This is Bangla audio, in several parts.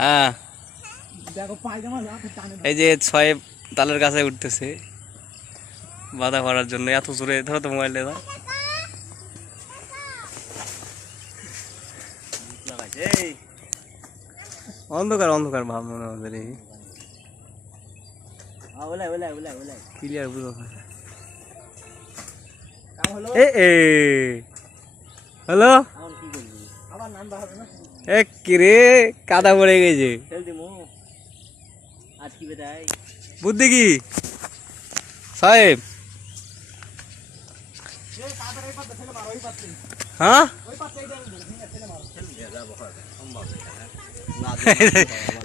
হ্যাঁ এই যে 6 তালের কাছে উঠতেছে বাধা করার জন্য। এত জোরে ধরো তো মোবাইলটা দাও। অন্ধকার অন্ধকার ভাব মনে হবে রে, ক্লিয়ার বুঝো। হ্যালো এ কিরে কাদা পড়ে গেছে বুদ্ধি কি সাহেব? হ্যাঁ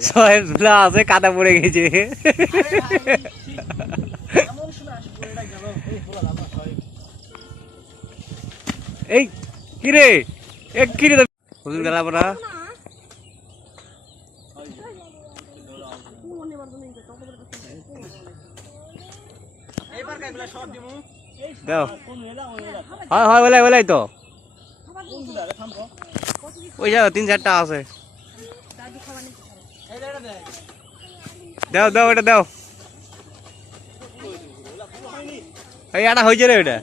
সাহেব আছে কাদা পড়ে গেছে। এই কিরে এক কিরে হুজুর গেল না দাও। হয় হয় বলাই বলাই তো ওই যাও 3-4টা আছে। দাও দাও ওটা দাও। এই আটা হয়েছে রে ওটা।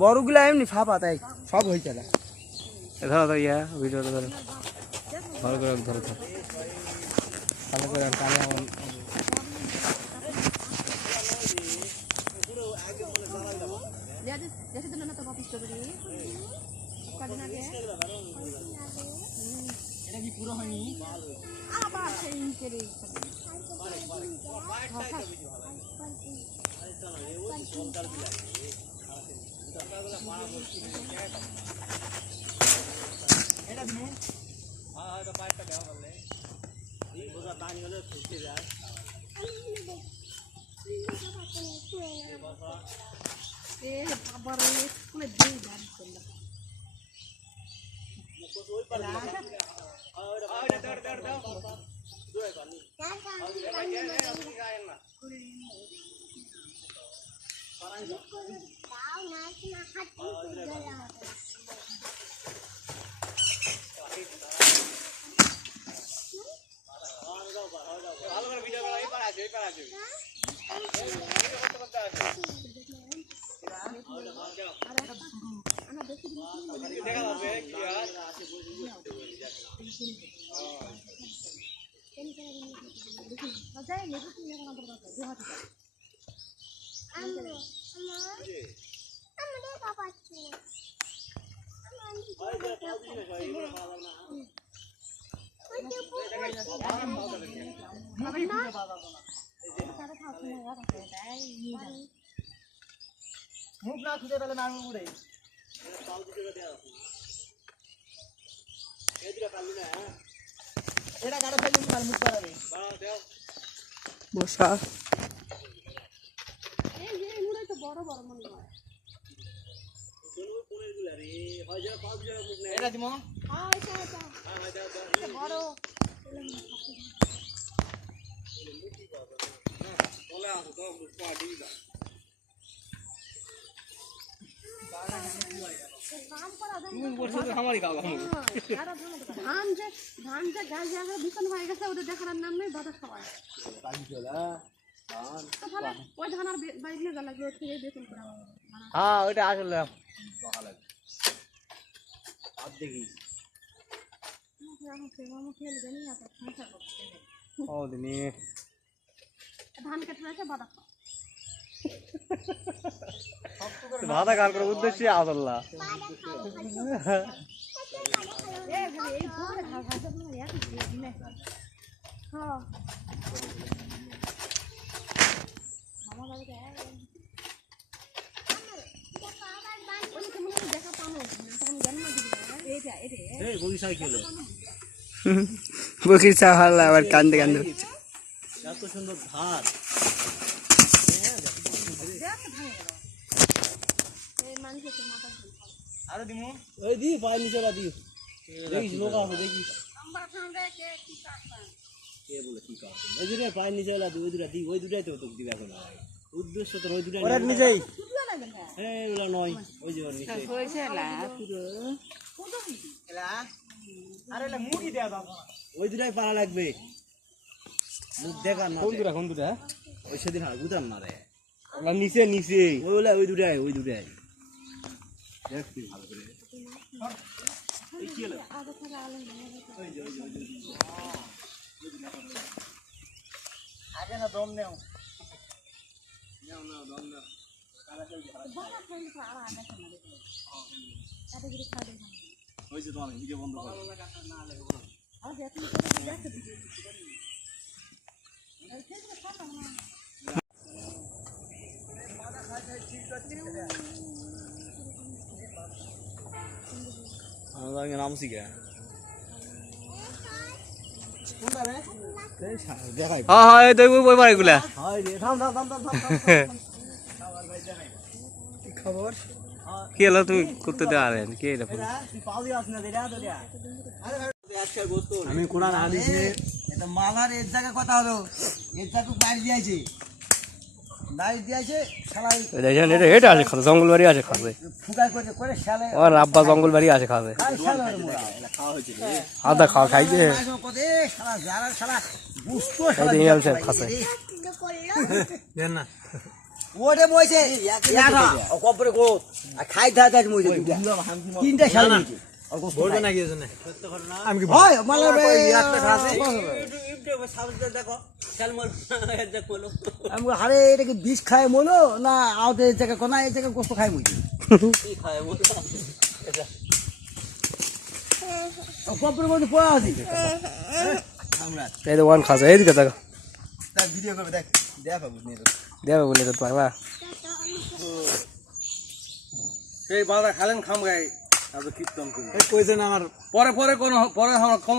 বড়গুলা এমনি ফাঁপা তাই সব হয়েছে না। ধরো তো ইয়া ভিডিও ধরো ভালো করে ধরো তো ভালো করে কানে আমার পুরো হয়নি আবার সেই করে এটা দিমু হ্যাঁ তো পাইপটা দেওয়া বললে এই বোঝা পানি হলে ফুটে যায়। এ বাবা রে কোনে দেই বাড়ি করলা ওই পালা আরে দড় দড় দাও দুই পানি আপনি গায়েন না পারাই দাও না না হাত দিয়ে গলা ভালো করে ভিডিও করা এই পার আছে এই পার আছে দেখা যাবে কি আর আছে যাই নেব তুমি এখন আমাদের কথা জোহাতে আম্মু আমাদের বাবা আছে মুখ না খুঁজে পেলে না উড়ে এটা গাড়ি ফেলে মুখ করাবে বসা এই মুড়ে তো বড় বড় মনে হয় এটা দিমো হ্যাঁ এটা এটা হ্যাঁ বড় বলে আসো তো পাটি দাও ধান যে গাছ জায়গা বিপন হয়ে গেছে ওদের দেখার নাম নেই বাধা সবাই ওই ধান আর বাইরে গেল বেতন করা হ্যাঁ ওইটা আসলে দেখি ধান কেটে রয়েছে বাধা ভাতা কার করে উদ্দেশ্যে আসল্লা বগিচা ভালো আবার কান্দে কান্দে এত সুন্দর ধার আরো দিমু ওই দি পাই নিচেলা দি দেখিস লোক আছে দেখিস কে বলে কি কাজ এই যে পাই নিচেলা দি ওই দুটা দি ওই দুটাই তো তোকে দিবা এখন উদ্দেশ্য তো ওই দুটাই ওরা নিজেই এইগুলো নয় ওই যে ওর নিচে আরে মুরগি দেয়া দাও ওই দুটাই পালা লাগবে মুখ দেখা না কোন দুটা ওই সেদিন আর বুঝলাম না রে ওলা নিচে ওই দুটাই দেখছি ভালো করে এই কি হলো আগে না দম নেও দম নেও হয়েছে তোমার ভিডিও বন্ধ করো নাম শিখে দেখাই হ্যাঁ এই দেখবো বই মার এগুলা থাম খবর কি হলো তুমি করতে দেওয়া কি এটা আমি কোরআন হাদিসে এটা মালার এর জায়গা কথা হলো এর জায়গা বাইরে দিয়েছে শালা দেখেন এটা আছে খাবে জঙ্গল বাড়ি আছে খাবে ফুকাই করে শালা আর আব্বা জঙ্গল বাড়ি আছে খাবে শালা খাওয়া হয়েছিল আদা খাইছে শালা যারা শালা বুঝতো শালা এই আছে খাসে দেন না ওরে মইছে ইয়াটা ও কপরে গো খাই দাই মইছে তিনটা শালা বলবে না কি জানে সত্য ঘটনা আমি কি ভাই মালার ভাই একটা খাসে ইউটিউবে সার্চ করে দেখো শালমল দেখ বলো আমি আরে এটা কি বিষ খায় মলো না আউতে এই জায়গা কোনা এই জায়গা কষ্ট খায় মইছে কি খায় মলো এটা ও কপরে মধ্যে পড়া আছে আমরা এই তো ওয়ান খাসে এইদিকে দেখো তার ভিডিও করবে দেখ পাবো নি দেবে বলে তো পারবা সেই বাদা খালেন খাম গায় আর কীর্তন করি কইছেন আমার পরে কোন